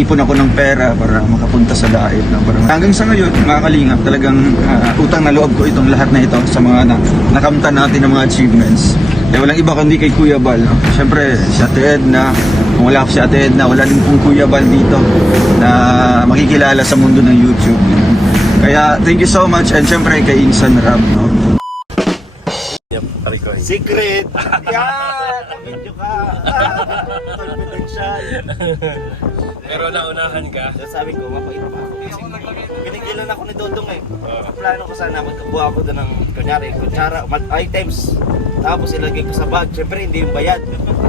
nag-iipon ako ng pera para makapunta sa daet. No? Hanggang sa ngayon, mga kalingap, talagang utang na loob ko itong lahat na ito sa mga nakamtan natin ng mga achievements. Walang iba kundi kay Kuya Bal. No? Siyempre, si Ate Edna. Kung wala ko si Ate Edna, wala din pong Kuya Bal dito na makikilala sa mundo ng YouTube. Kaya thank you so much, and siyempre kay Insan Rab. No? Secret! Yan! Video ka! Confidential! Pero naunahan ka. Sabi ko, mapait pa ako. Pinigilan ako ni Dodong eh. Plano ko sana magkabuha ako doon ng kutsara, items. Tapos ilagay ko sa bag. Siyempre hindi yung bayad.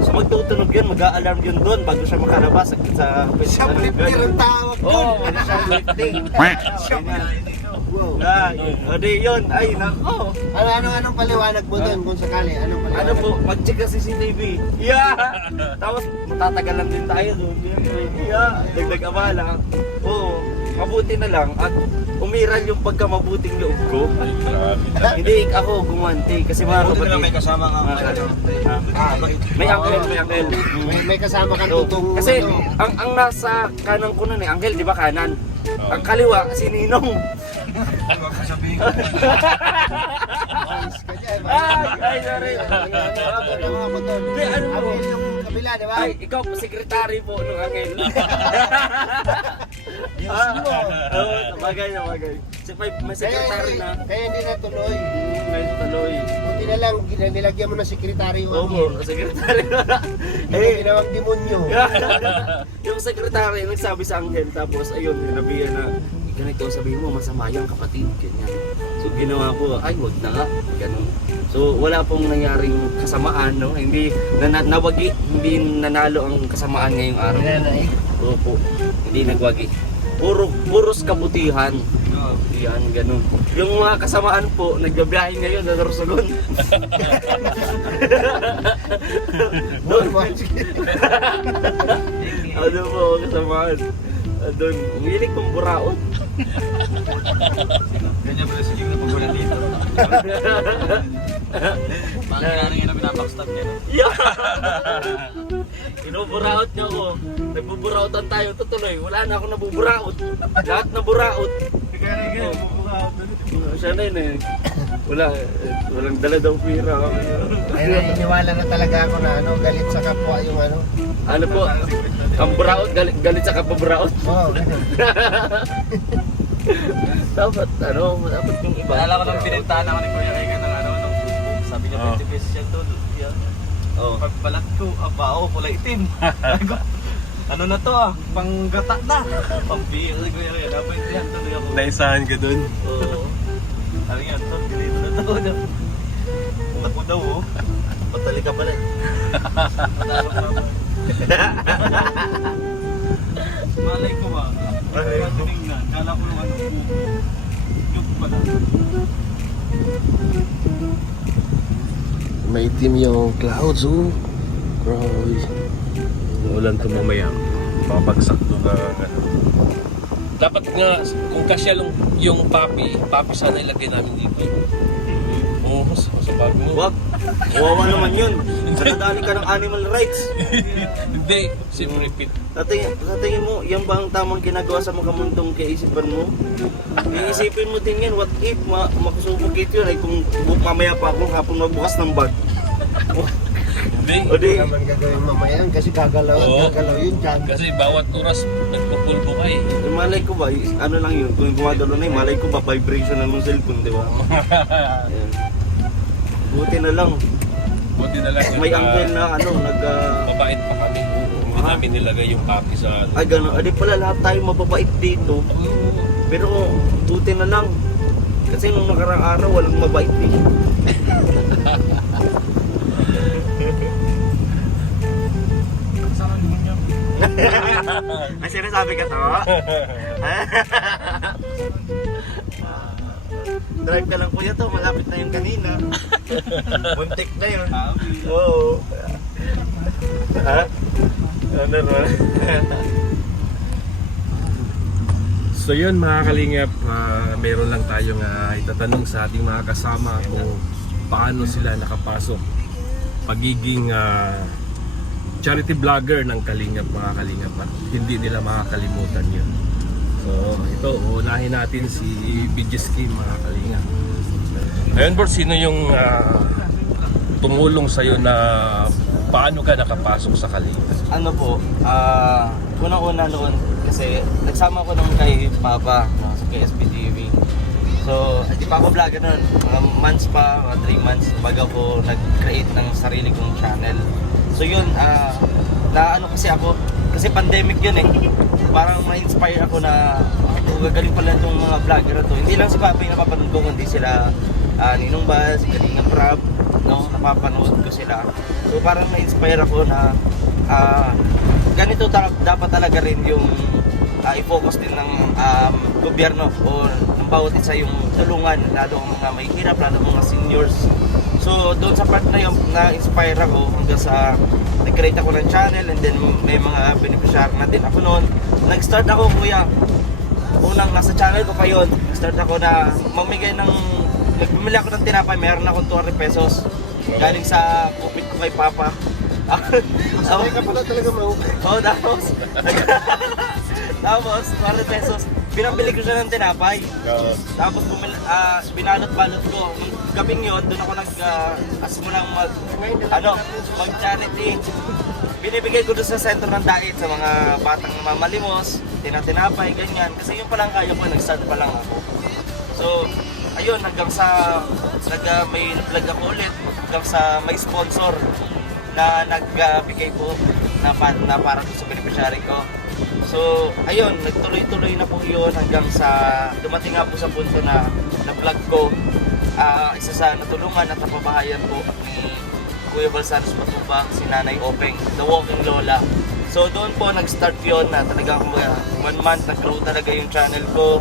So magtutunog yun, mag-a-alarm yun doon bago siya makalabas sa Shoplifter ang tawag doon. Oo, shoplifting. Adi yun, ay nako. Anong paliwanag mo doon kung sakali? Anong paliwanag? Ano po, mag-check ka CCTV. Yeah! Tapos matatagalan din tayo doon. Yeah, dagdag abala. Oo, mabuti na lang at umiral yung pagkamabuting loob ko. Hindi ako gumanti kasi mga kapatid. May kasama ka. May uncle, may uncle. May kasama kang So, tutong... kasi ang nasa kanan ko nun eh, uncle, di ba kanan? Ang kaliwa, si Ninong. Ay, sorry. Hindi, ano po? Yung kabila, di ba? Ay, ikaw po, sekretary po nung angel. Bagay na bagay. May sekretary na. Kaya hindi natuloy. May tuloy. Buti na lang, nilagyan mo na sekretary yung Opo, sekretary. Eh, ginawang demonyo. Yung sekretary nagsabi sa angel, tapos ayun, sinabihan na ganito, sabihin mo, masama yung kapatid, ganyan. So ginawa ko, ay wag na nga, ganun. So wala pong nangyaring kasamaan, no? Hindi nawagi, hindi nanalo ang kasamaan ngayong araw. Opo, hindi nagwagi. Puros kabutihan. Yan, ganun. Yung mga kasamaan po, nagbabiyahe ngayon na Sorsogon. Doon. Ano po, kasamaan? Doon, umilig pong buraot. Ganyan pala si Jing na pagwala dito. Pangalanan nga na pinabackstab niya. Yeah! Inuburaot niya ako. Nagbuburautan tayo, tutuloy. Wala na akong nabuburaot. Lahat naburaot. Siya na yun eh. Walang dala daw pira. Ay, naniniwala na talaga ako na galit sa kapwa yung ano. Ano po? Ang buraot, galit sa kapaburaot. Oo, ganun. Dapat yung iba. Naalala ko nang pinuntahan ako ni Kuya Kaigan ng nung sabi niya 20 pesos yan doon. Oh. Pagbalat ko, abao, pula itim. Ano na to panggata na. Pambihir si Kuya Kaigan, napaintihan tuloy ako. Naisahan ka dun. Oo. Sabi nga, to, dito na to. Ako daw Patali ka pala. Malay ko ba? Tinignan, kala ko yung yung pala. May team yung clouds, oh. Grabe. Ulan to mamaya. Papagsak to ka. Dapat nga, kung kasya yung papi sana ilagay namin dito. Oo, sa papi mo. Wag. Wawa naman yun. Nakadali ka ng animal rights. Hindi, siyempre fit. Sa tingin mo, yan ba ang tamang ginagawa sa mga mundong kaisipan mo? Iisipin mo din yan, what if makusubukit yun ay kung mamaya pa akong hapon magbukas ng bag. Hindi. O di, Naman gagawin mamaya yun kasi gagalaw yun dyan. Kasi bawat oras nagpupulbo ka eh. malay ko ba, ano lang yun, kung gumadalo na yun, malay ko ba, vibration na ng cellphone, di ba? Ayan. Buti na lang, Buti na lang. may uncle na Mabait pa kami. Hindi namin nilagay yung papi sa ay gano'n, adi pala lahat tayo mababait dito. Pero buti na lang, kasi nung nakarang araw, walang mabait eh. May sinasabi ka to? Drive ka lang kuya to, malapit na yung kanina. Buntik na yun. Oo. Ha? Ano naman? So yun mga kalingap, meron lang tayong itatanong sa ating mga kasama kung paano sila nakapasok. Pagiging charity vlogger ng Kalingap, mga Kalingap, at hindi nila makakalimutan yun. So ito, unahin natin si BG's Kim, mga Kalingap. Ayun bro, sino yung tumulong sa'yo na paano ka nakapasok sa Kalingap? Ano po, unang-una noon kasi nagsama ko nung kay Papa no, sa KSPTV. So, hindi pa ako vlogger noon. Mga months pa, mga 3 months bago ako nag-create ng sarili kong channel. So yun, na ano kasi ako, kasi pandemic yun eh. Parang ma-inspire ako na gagaling pala itong mga vlogger na to. Hindi lang si Papa yung napapanood ko, kundi sila Ninong Baz, Kalinga Prab, no, napapanood ko sila. So parang na-inspire ako na ganito dapat talaga rin yung i-focus din ng gobyerno o ng bawat isa yung tulungan, lalo ang mga may hirap, lalo ang mga seniors. So doon sa part na yun, na-inspire ako hanggang sa nag-create ako ng channel, and then may mga beneficiary na din ako noon. Nag-start ako, kuya, unang nasa channel ko pa yun, nag-start ako na mamigay ng, nagbumili ako ng tinapay, meron akong 200 pesos galing sa kupit ko kay Papa. Masaya ka pala talaga mahukay. Oo, tapos 200 pesos, pinambili ko siya ng tinapay. Tapos binalot-balot ko. Gabing yun, doon ako nag-asimulang mag-charity. Binibigay ko doon sa sentro ng Dait sa mga batang mamalimos, tinatinapay, ganyan. Kasi yun palang kaya ko, nag-start pa lang ako. So, ayun, hanggang sa may vlog ako ulit, hanggang sa may sponsor na nagbigay po na para sa beneficiary ko. So, ayun, nagtuloy-tuloy na po yun hanggang sa dumating nga po sa punto na vlog ko. Isa sa natulungan at napabahayan po ni Kuya Balsanos Matubang, si Nanay Openg, The Walking Lola. So, doon po nag-start yun na talagang 1 month nag-grow talaga yung channel ko.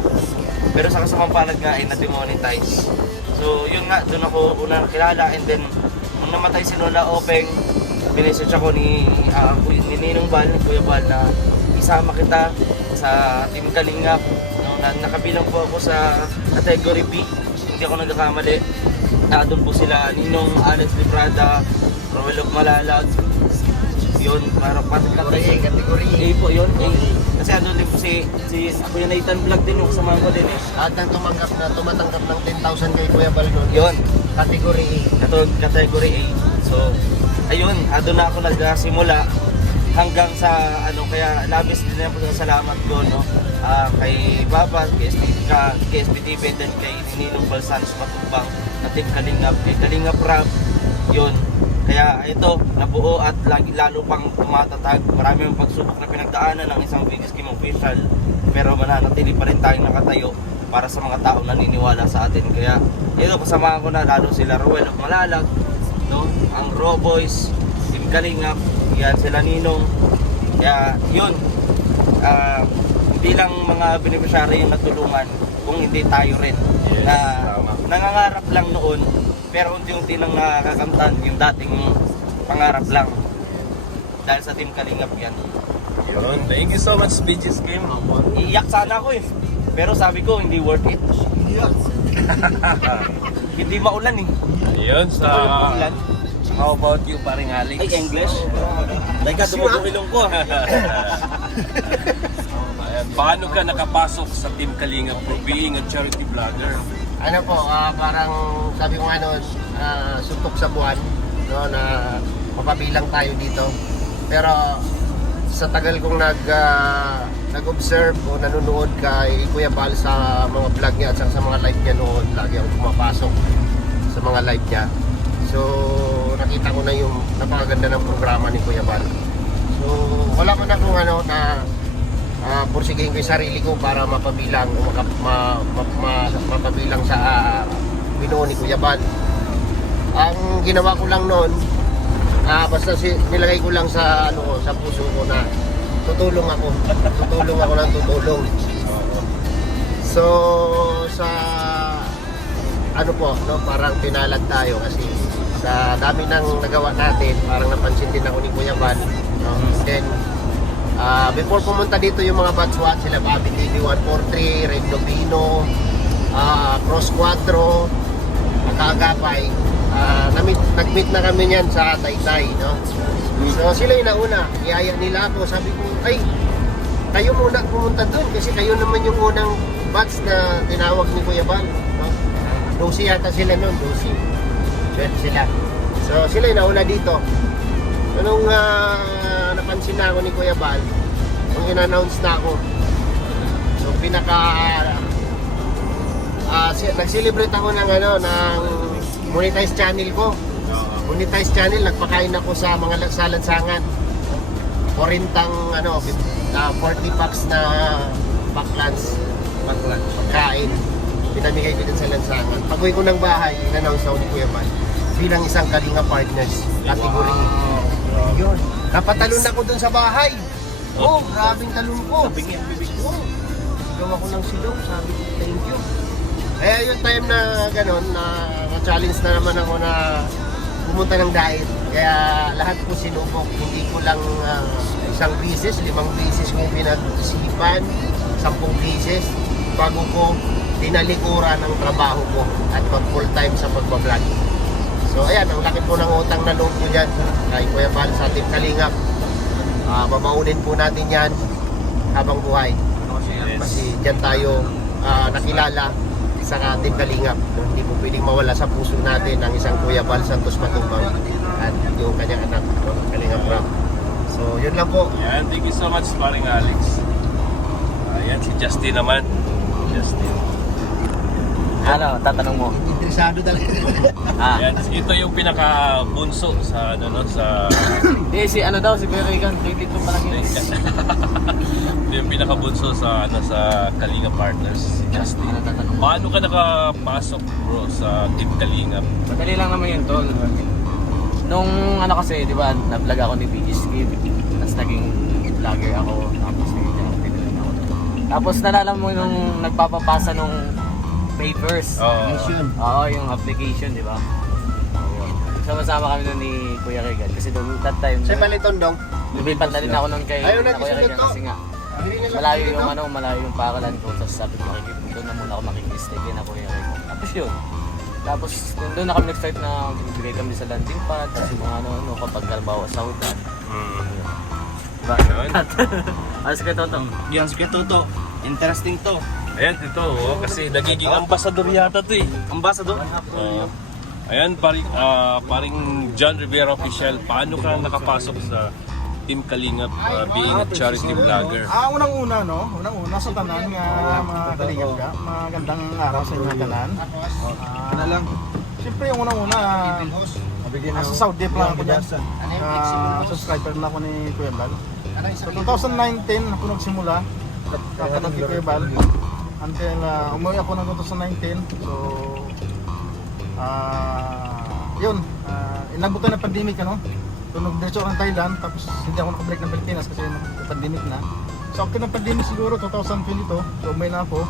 Pero sa kasamang palad nga ay na-demonetize. So, yun nga, doon ako unang nakilala, and then nung namatay si Lola Openg, binisage ako ni Ninong Bal, ni Kuya Bal, na isama kita sa Team Kalingap. No, nakabilang po ako sa category B, hindi ako nagkakamali. Doon po sila Ninong Alex Librada, Roel of Malalag, yun, parang Kategory A. A po yun, A. Kasi ano din po si Kuya Nathan Vlog din yung kasama ko din eh. At ang tumatanggap ng 10,000 kay Kuya Balgon. Yun, Kategory A. category A. So, ayun, doon na ako nagsimula hanggang sa kaya labis din na po sa salamat ko, no, kay Baba, kay SPTV, then kay Ninong Balsanos Matubang, at Team Kalingap, kay Kalinga Prab, yun. Kaya ito, nabuo at lalo pang tumatatag. Marami yung pagsubok na pinagdaanan ng isang BG's Kim official, pero mananatili pa rin tayong nakatayo para sa mga tao na naniniwala sa atin. Kaya ito, kasama ko na lalo sila Roel of Malalag, no, ang Raw Boys, Team Kalingap, yan sila Ninong. Kaya yun, hindi lang mga beneficiary yung natulungan, kung hindi tayo rin na nangangarap lang noon, pero unti-unti lang nakakamtan yung dating pangarap lang dahil sa Team Kalingap yan. Yun, thank you so much, BG's Kim. Iiyak sana ako eh, pero sabi ko hindi worth it. Hindi maulan eh. Yun, sa... Ulan. How about you, paring Alex? Ay, English? Teka, dumugong ko. Paano ka nakapasok sa Team Kalingap for being a charity vlogger? Ano po, parang sabi ko nga noon, suntok sa buwan, no, na mapabilang tayo dito. Pero sa tagal kong nag-observe o nanonood kay Kuya Bal sa mga vlog niya at sa mga live niya noon, lagi akong pumapasok sa mga live niya. So nakita ko na yung napakaganda ng programa ni Kuya Bal. So wala man akong na pursigihin ko yung sarili ko para mapabilang o mapabilang sa binuo ni Kuya Bal. Ang ginawa ko lang noon, basta nilagay ko lang sa sa puso ko na tutulong ako ng tutulong. So sa parang pinalad tayo kasi sa dami ng nagawa natin, parang napansin din ako ni Kuya Bal, no? Then before pumunta dito yung mga batchwat, sila Bobby TV 143, Red Novino, Cross Quattro, Nakagapay, Nag-meet na kami niyan sa Taytay, no? So sila yung nauna, niyaya nila ako. Sabi ko, ay, kayo muna pumunta doon kasi kayo naman yung unang batch na tinawag ni Kuya Bal, no? 12 yata sila noon, 12 sila. So sila yung nauna dito. So, nung napansin na ako ni Kuya Bal, nung in-announce na ako, so nag-celebrate ako ng monetized channel ko. Monetized channel, nagpakain ako sa mga lansangan. 40 packs na backlunch. Pagkain. Pinamigay ko din sa lansangan. Pag-uwi ko ng bahay, in-announce ako ni Kuya Bal bilang isang Kalinga Partners category. Yun. Napatalon ako dun sa bahay. Oh, grabing talon ko. Gawa ko ng silong, sabi ko, thank you. Kaya yung time na gano'n, na-challenge na naman ako na pumunta ng diet. Kaya lahat ko sinubok, hindi ko lang isang beses, 5 beses ko pinag-isipan, 10 beses, bago ko dinalikuran ang trabaho ko at pag full time sa pagbablog. So ayan, ang laki po ng utang na loob ko dyan kay Kuya Bal sa Team Kalingap. Babaunin po natin yan habang buhay. Kasi dyan tayo nakilala sa Team Kalingap. Hindi po pwedeng mawala sa puso natin ang isang Kuya Bal Santos Matubang at yung kanyang anak, Kalingap Rap. So yun lang po. Yan, thank you so much, paring Alex. Ayan, si Justin naman. Justin. Ano, tatanong mo? Interesado talaga. Yan, ito yung pinaka-bunso sa sa Si Kuya Regan, 22 pa lang yun. ito yung pinaka-bunso sa sa Kalinga Partners, si Justin. Paano ka nakapasok, bro, sa Team Kalinga? Madali lang naman yun, tol. Nung kasi, di ba, na-vlog ako ni BG Skip. Tapos naging vlogger ako. Tapos naging ako. Tapos nalala mo nung nagpapapasa nung papers. Oo, yung application, di ba? Sama-sama kami nun ni Kuya Regan. Kasi doon, that time, Sa Baliton dong. lumipat na rin ako nun kay Ayaw na natin Kuya sunod Regan to. kasi nga malayo yung paaralan ko. Tapos sabi ko, doon na muna ako makikistay kay na Kuya Regan. Tapos yun. Tapos doon na kami nag-start na bibigay kami sa landing pad. Kasi mga kapag kalbawa sa hudan. Diba? Yun. Alas ka Toto. Yan, sige Toto. Interesting to. Ayan, ito, kasi nagiging ambasador yata to eh. Ambassador? Ayan, paring John Rivera Official, paano ka nakapasok sa Team Kalingap being a charity vlogger? Unang-una sa tanan nga mga kalingap ka, magandang araw sa inyo tanan. Ano lang? Siyempre yung unang-una, sa Saudi pa lang ako dyan. Subscriber na ako ni Kuya Bal. So 2019 ako nagsimula, kapanood kay Kuya Bal. Until umuwi ako ng 2019. So, yun, inabutan ng pandemic tunog diretso ng Thailand, tapos hindi ako nakabalik ng Pilipinas kasi pandemic na. So after ng pandemic siguro 2022, so may na ako.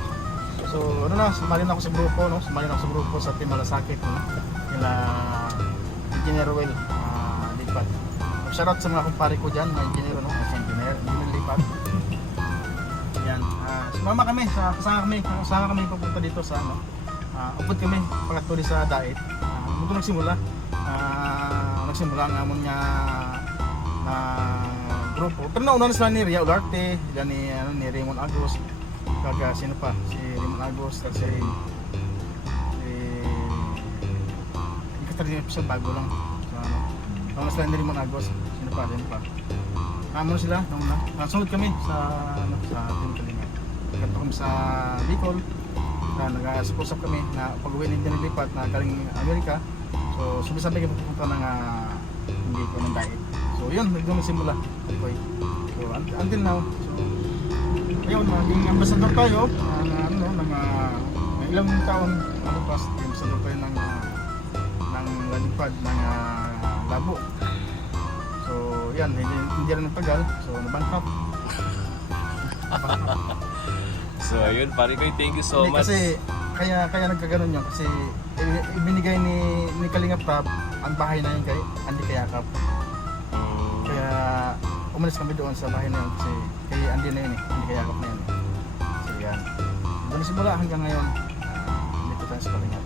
So sumali na ako sa grupo, sumali na ako sa grupo sa Team Malasakit, nila Engineer Well, Lipat. Shoutout sa mga kumpare ko dyan, mga engineer, engineer Lipat. Yan, sumama kami, kasama kami pupunta dito sa upod kami, pagkatuli sa Daet. Mundo nagsimula ang amon nga na grupo. Pero nauna na sila ni Ria Olarte, ni Raymond Agos, kaga sino pa, si Raymond Agos, si Ikatarina pa bago lang. So, nauna sila ni Raymond Agos, sino pa. Nauna sila, nauna. Nasunod kami sa Team Kalinga. Nagkanto kami sa Bicol, nag-sponsor kami na pag-uwi din nilipat na galing Amerika. So, sabi-sabi kami pupunta ng hindi ko ng diet. So, yun, nagdoon simula. Okay. So, until now. So, ayun, naging ambassador tayo ng ilang taon pas ambassador tayo ng lalipad ng labo. So, yan, hindi rin nagtagal. So, nabankrupt. So, ayun, pare ko, thank you so much. Kasi, kaya nagkaganon yun kasi ibinigay ni Kalingap Rap ang bahay na yun kay Andy Kayakap. Kaya umalis kami doon sa bahay na yun kasi kay Andy na yun Andy Kayakap na yun. So yan. Doon simula hanggang ngayon dito tayo sa Kalingap.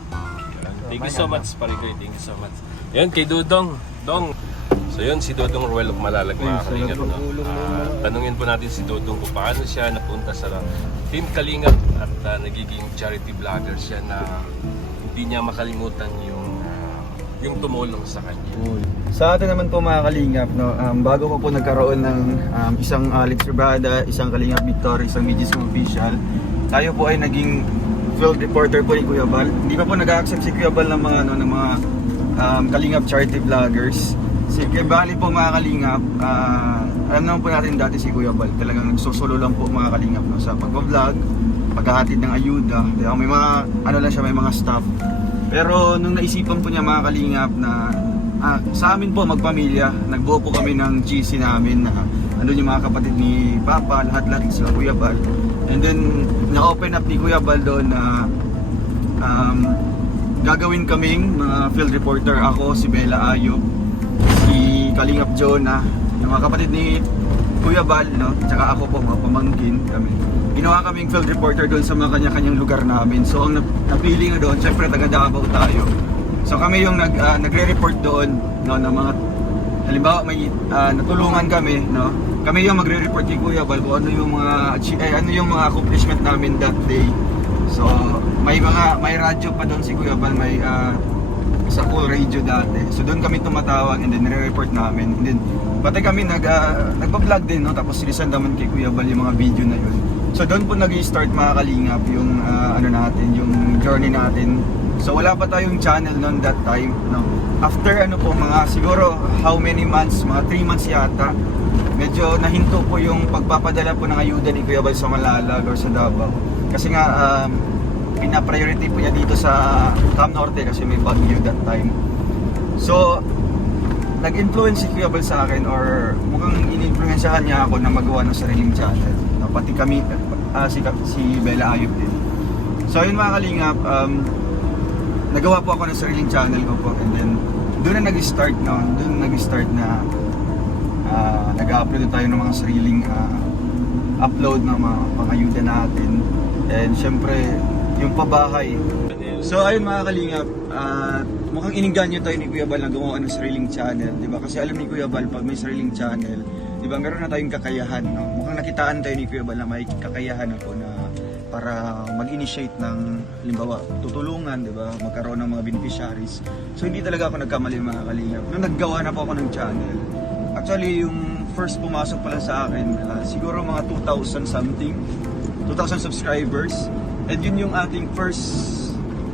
Thank Thank you so much, Parigoy. Thank you so much. Yun, kay Dodong. Dong. So yun, si Dodong Ruel of Malalag, mga Kalingap. No? Tanungin po natin si Dodong kung paano siya napunta sa Team Kalingap at nagiging charity vlogger siya na hindi niya makalimutan yung tumulong sa kanya. Sa atin naman po mga Kalingap, no, bago ko po nagkaroon ng isang Alex Ribada, isang Kalingap Victor, isang Midges Official, tayo po ay naging field reporter po ni Kuya Bal. Hindi pa po nag-accept si Kuya Bal ng mga Kalingap charity vloggers. Si Kuya Bali po mga Kalingap, alam naman po natin dati si Kuya Bal, talagang nagsusolo lang po mga Kalingap, no, sa pag-vlog, paghahatid ng ayuda. Diba? May mga lang siya, may mga staff. Pero nung naisipan po niya mga Kalingap na sa amin po magpamilya, nagbuo po kami ng GC namin na andun yung mga kapatid ni Papa, lahat-lahat sila Kuya Bal. And then na-open up ni Kuya Bal doon na gagawin kaming mga field reporter. Ako, si Bella Ayo, si Kalingap Jonah, yung mga kapatid ni Kuya Bal, no? Tsaka ako po, mga pamangkin kami. Ginawa kaming field reporter doon sa mga kanya-kanyang lugar namin. So ang napili nga doon, syempre taga Davao tayo. So kami yung nagre-report doon, no, ng mga halimbawa may natulungan kami, no. Kami yung magre-report kay Kuya Bal kung ano yung mga accomplishment namin that day. So may radyo pa doon si Kuya Bal, may sa cool radio dati. So doon kami tumatawag and then nire-report namin. And then pati kami nagpa-vlog din, no, tapos sinisend naman kay Kuya Bal yung mga video na yun. So doon po nag-i-start mga Kalingap yung yung journey natin. So wala pa tayong channel noon that time, no. After mga siguro how many months, mga 3 months yata, medyo nahinto po yung pagpapadala po ng ayuda ni Kuya Bal sa Malalag or sa Davao. Kasi nga pina-priority po niya dito sa Cam Norte kasi may bagyo that time. So nag-influence si Kuya Bal sa akin, or mukhang in-influensyahan niya ako na magawa ng sariling channel, no, pati kami, si Bella Ayub din. So ayun mga Kalingap, nagawa po ako ng sariling channel ko po, and then doon na nag-start, no? Doon nag-start na nag-upload tayo ng mga sariling upload ng mga pangayuda natin, and syempre yung pabahay. So ayun mga Kalingap, mukhang iningganyo tayo ni Kuya Bal na gumawa ng sariling channel, di ba? Kasi alam ni Kuya Bal, pag may sariling channel, di ba, meron na tayong kakayahan, no? Mukhang nakitaan tayo ni Kuya Bal na may kakayahan ako na para mag-initiate ng, halimbawa, tutulungan, di ba, magkaroon ng mga beneficiaries. So hindi talaga ako nagkamali mga Kalingap. Nung naggawa na po ako ng channel, actually yung first pumasok pala sa akin, siguro mga 2,000 something, 2,000 subscribers, and yun yung ating first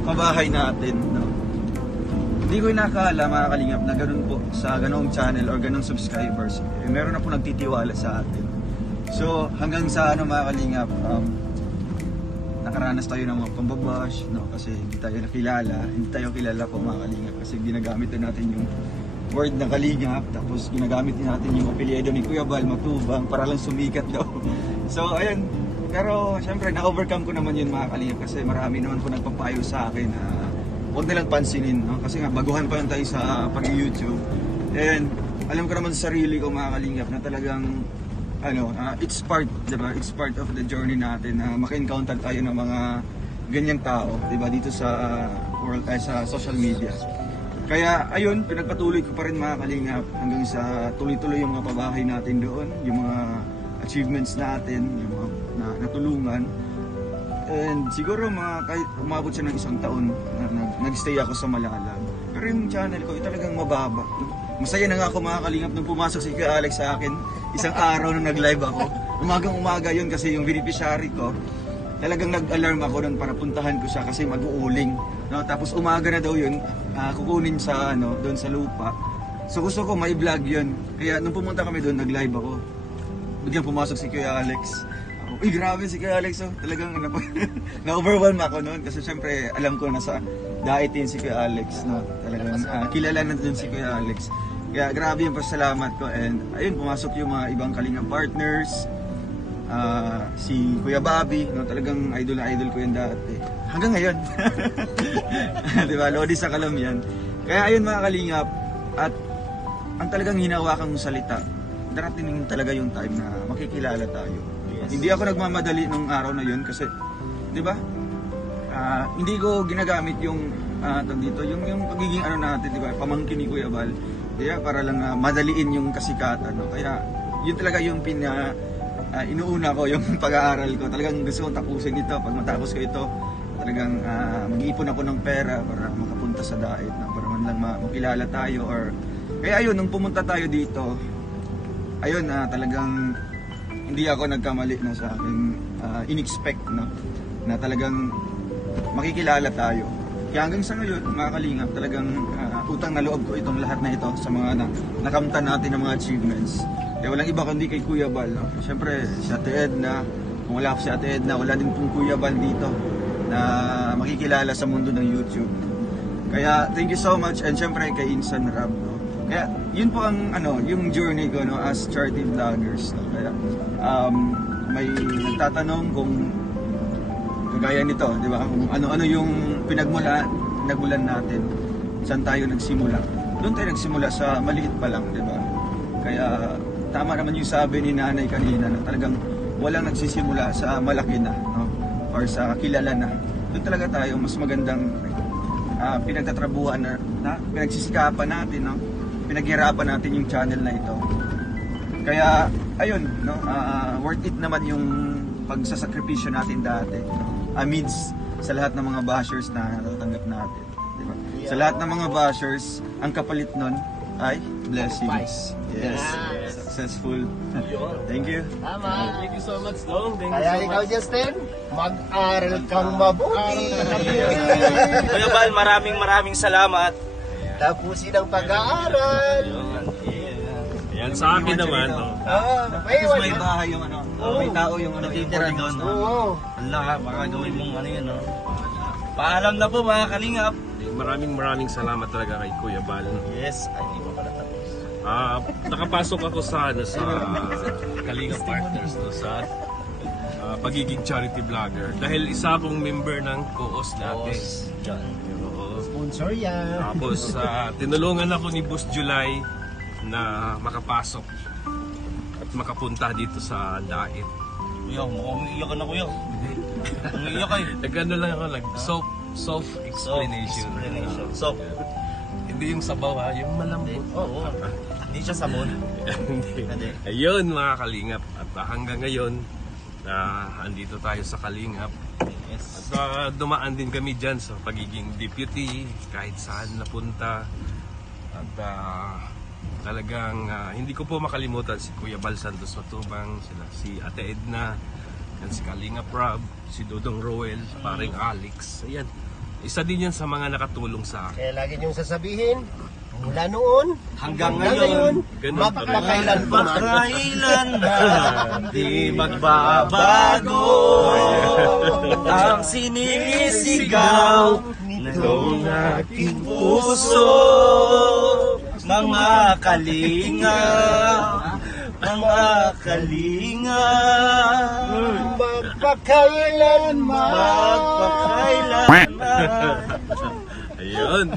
pabahay natin, no? Hindi ko inakala mga Kalingap na ganun po, sa ganung channel or ganung subscribers, meron na po nagtitiwala sa atin. So hanggang sa mga Kalingap, nakaranas tayo ng mga pambabash, no? Kasi hindi tayo kilala po mga Kalingap, kasi ginagamit na natin yung word na Kalingap, tapos ginagamit din natin yung apelyido ni Kuya Bal, Matubang, para lang sumikat daw. So ayun, pero syempre na-overcome ko naman yun mga Kalingap, kasi marami naman po nagpapayo sa akin na huwag nilang pansinin, no? Kasi nga baguhan pa lang tayo sa pag-YouTube, and alam ko naman sa sarili ko mga Kalingap na talagang it's part, diba? It's part of the journey natin na maka-encounter tayo ng mga ganyang tao, diba? Dito sa world, sa social media. Kaya ayun, pinagpatuloy ko pa rin mga Kalingap hanggang sa tuloy-tuloy yung mga pabahay natin doon, yung mga achievements natin, yung mga natulungan. And siguro kahit umabot siya ng 1 taon nag-stay ako sa Malalag. Pero yung channel ko talagang mababa. Masaya na nga ako mga Kalingap nung pumasok si Kuya Alex sa akin. Isang araw nung nag-live ako. Umagang-umaga yun kasi yung beneficiary ko, talagang nag-alarm ako nun para puntahan ko siya kasi mag-uuling. No? Tapos umaga na daw yun, kukunin sa doon sa lupa. So gusto ko may vlog yun. Kaya nung pumunta kami doon, nag-live ako. Biglang pumasok si Kuya Alex. Uy, grabe si Kuya Alex, oh. Talagang na-overwhelm ako noon kasi syempre alam ko na sa daitin si Kuya Alex, no? Talagang kilala na dun si Kuya Alex. Kaya grabe yung pasalamat ko, and ayun, pumasok yung mga ibang Kalingap partners, si Kuya Bobby, no? Talagang idol na idol ko yun dati. Hanggang ngayon. Diba? Lodi sa kalam yan. Kaya ayun mga Kalingap, at ang talagang hinawakan mong salita, darating talaga yung time na makikilala tayo. Hindi ako nagmamadali nung araw na yun kasi, di ba? Hindi ko ginagamit yung tawag dito, yung pagiging ano natin, di ba, pamangkin ni Kuya Bal. Kaya para lang madaliin yung kasikatan, no? Kaya yun talaga yung inuuna ko, yung pag-aaral ko. Talagang gusto kong tapusin ito. Pag matapos ko ito, talagang mag-iipon ako ng pera para makapunta sa daet, no? Para man lang makilala tayo. Or kaya ayun, nung pumunta tayo dito, ayun, talagang hindi ako nagkamali na sa aking in-expect, no? Na talagang makikilala tayo. Kaya hanggang sa ngayon, mga kalingap, talagang utang na loob ko itong lahat na ito sa mga nakamtan natin ng mga achievements. Kaya walang iba kundi kay Kuya Bal, no? Siyempre, si Ate Edna, kung wala ko si Ate Edna, wala din pong Kuya Bal dito na makikilala sa mundo ng YouTube. Kaya thank you so much, and siyempre kay Insan Rab, no? Kaya yun po ang yung journey ko, no, as charity vloggers, no? Kaya may nagtatanong kung kagaya nito, di ba? Kung ano yung pinagmulan natin, saan tayo nagsimula. Doon tayo nagsimula sa maliit pa lang, di ba? Kaya tama naman yung sabi ni Nanay kanina na talagang walang nagsisimula sa malaki na, no? Or sa kilala na. Doon talaga tayo mas magandang pinagtatrabuhan na pinagsisikapan natin, no? Pinaghirapan natin yung channel na ito. Kaya ayun, no, worth it naman yung pagsasakripisyo natin dati, no? Amidst sa lahat ng mga bashers na natatanggap natin, di ba? Sa lahat ng mga bashers, ang kapalit nun ay blessings. Yes. Successful. Thank you. Tama. Thank you so much, Dong. Thank you Kaya so ikaw, much. Justin, mag-aral kang mabuti. Kuya Bal, maraming salamat. Tapusin ang pag-aaral. Yan sa akin naman. May bahay yung may tao yung Natitira doon. Oo. Allah, baka gawin mong yun, no? Paalam na po, mga kalingap. Maraming salamat talaga kay Kuya Bal. Yes, ay, hindi pa pala tapos. Nakapasok ako sa Kalinga Partners, no, sa pagiging charity vlogger. Dahil isa akong member ng co-host dati. John. Oo. Sponsor yan. Tapos tinulungan ako ni Boss July na makapasok at makapunta dito sa Daet. Kuya, mukhang umiiyak ka na, kuya. Umiiyak kayo. Nag-ano lang ako, soft explanation. So, Hindi yung sabaw ha, yung malambot. oo. Hindi siya sabon. Hindi. Ayun mga kalingap. At hanggang ngayon, andito tayo sa Kalingap. Yes. At dumaan din kami dyan sa pagiging deputy, kahit saan napunta. At talagang hindi ko po makalimutan si Kuya Bal Santos Matubang, si Ate Edna, yan si Kalingap Rob, si Dodong Roel, paring Alex. Ayan. Isa din yan sa mga nakatulong sa akin. Kaya lagi niyong sasabihin, mula noon Hanggang ngayon, Ganun magpakailan pa man. Kailan man di magbabago ang sinisigaw ng aking puso, mga kalinga, mga kalinga, Magpakailan man. magpakailan man. Ayun.